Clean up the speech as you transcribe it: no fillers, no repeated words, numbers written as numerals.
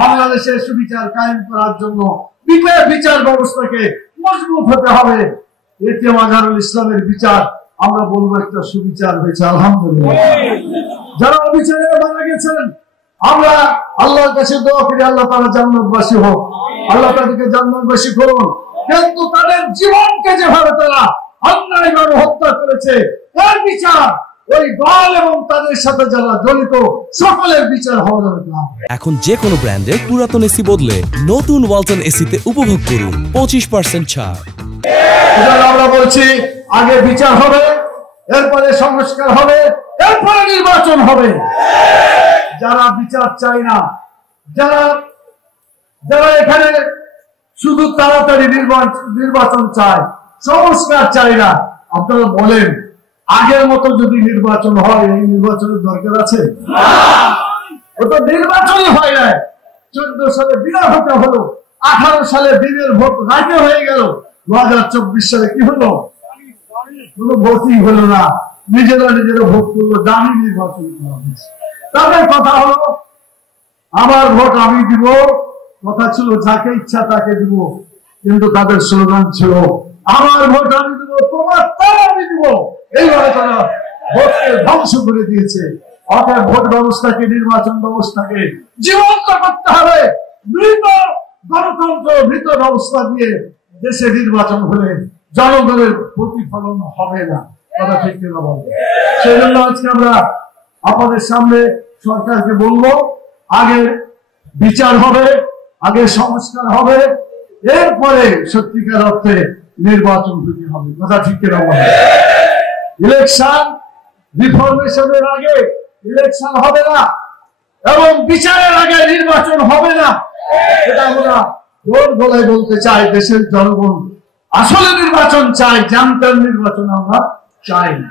বাংলাদেশে সুবিচার কায়েম করার জন্য বিচার ব্যবস্থাকে মজবুত হতে হবে। এটিএম আজহারুল ইসলামের বিচার আমরা বলবো একটা সুবিচার হয়েছে, আলহামদুলিল্লাহ। যারা অবিচারে মারা গেছেন, আমরা আল্লাহর কাছে দোয়া করি আল্লাহ তাআলা জান্নাতবাসী হোক, আল্লাহ তাদেরকে জান্নাতবাসী করুন। কিন্তু তাদের জীবনকে যেভাবে তারা অন্যায়ভাবে হত্যা করেছে, এর বিচার ওই দল এবং তাদের সাথে যারা জড়িত সকলের বিচার হওয়া দরকার। এখন যে কোনো ব্র্যান্ডের পুরাতন এসি বদলে নতুন ওয়ালটন এসিতে উপভোগ করুন 25% ছাড়। আমরা বলছি আগে বিচার হবে, এরপরে সংস্কার হবে, এরপরে নির্বাচন হবে। যারা বিচার চায় না, যারা এখানে শুধু তাড়াতাড়ি নির্বাচন চায়, সংস্কার চায় না, আপনারা বলেন আগের মতো যদি নির্বাচন হয়, এই নির্বাচনের দরকার আছে? ও তো নির্বাচনই হয় না। 14 সালে বিনা ভোটে হলো, 18 সালে দিনের ভোট রাতে হয়ে গেল, 2024 সালে কি হলো? কোনো ভোটই হলো না। নিজেরা ভোট করলো, দামি নির্বাচন করা হয়েছে। তাদের কথা হলো আমার ভোট আমি দিব, কথা ছিল যাকে ইচ্ছা তাকে দিব, কিন্তু তাদের স্লোগান ছিল আমার ভোট আমি দিব, তোমার তার আমি দিব। এইভাবে তারা ভোটকে ধ্বংস করে দিয়েছে। অতএব ভোট ব্যবস্থাকে, নির্বাচন ব্যবস্থাকে জীবন্ত করতে হবে। মৃত গণতন্ত্র, মৃত ব্যবস্থা দিয়ে দেশে নির্বাচন হলে জনগণের প্রতিফলন হবে না, কথা ঠিক কিনা বলবো। সেই জন্য আজকে আমরা আপনাদের সামনে সরকারকে বলবো আগে বিচার হবে, আগে সংস্কার হবে, এরপরে সত্যিকার অর্থে নির্বাচন হতে হবে, কথা ঠিক কিনা বলবো। ইলেকশন রিফরমেশনের আগে ইলেকশন হবে না এবং বিচারের আগে নির্বাচন হবে না, এটা আমরা জোর গলায় বলতে চাই। দেশের জনগণ আসলে নির্বাচন চাই, জানতাম নির্বাচন আমরা চাই না।